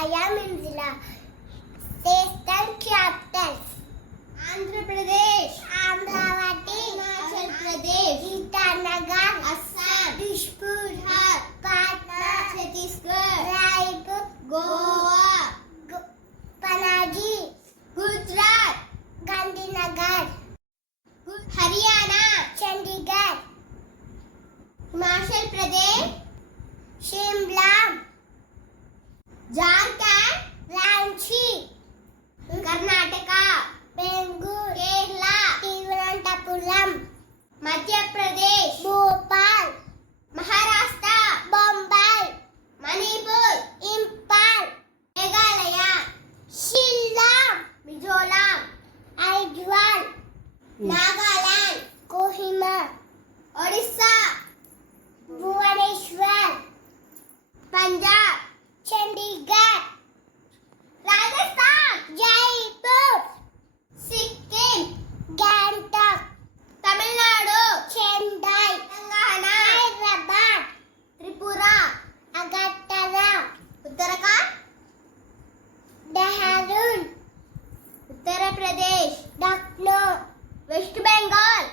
I am Inzila. State capitals. Andhra Pradesh, Amravati, Arunachal Pradesh, Itanagar, Assam, Dishpur, Patna, Chhattisgarh, Raipur, Goa, Panaji, Gujarat, Gandhinagar, Haryana, Chandigarh, Himachal Pradesh, Shimla, Jharkhand, Ranchi, Karnataka, Bangalore, Kerala, Tiruvananthapuram, Madhya Pradesh, Bhopal, Maharashtra, Bombay, Manipur, Impal, Meghalaya, Shillong, Mizoram, Aizawl, Nagaland, Kohima, Odisha, Bhubaneswar, Punjab, Chandigarh, Rajasthan, Jaipur, Sikkim, Gangtok, Tamil Nadu, Chennai, Telangana, Hyderabad, Tripura, Agartala, Uttarakhand, Dehradun, Uttar Pradesh, Lucknow, West Bengal,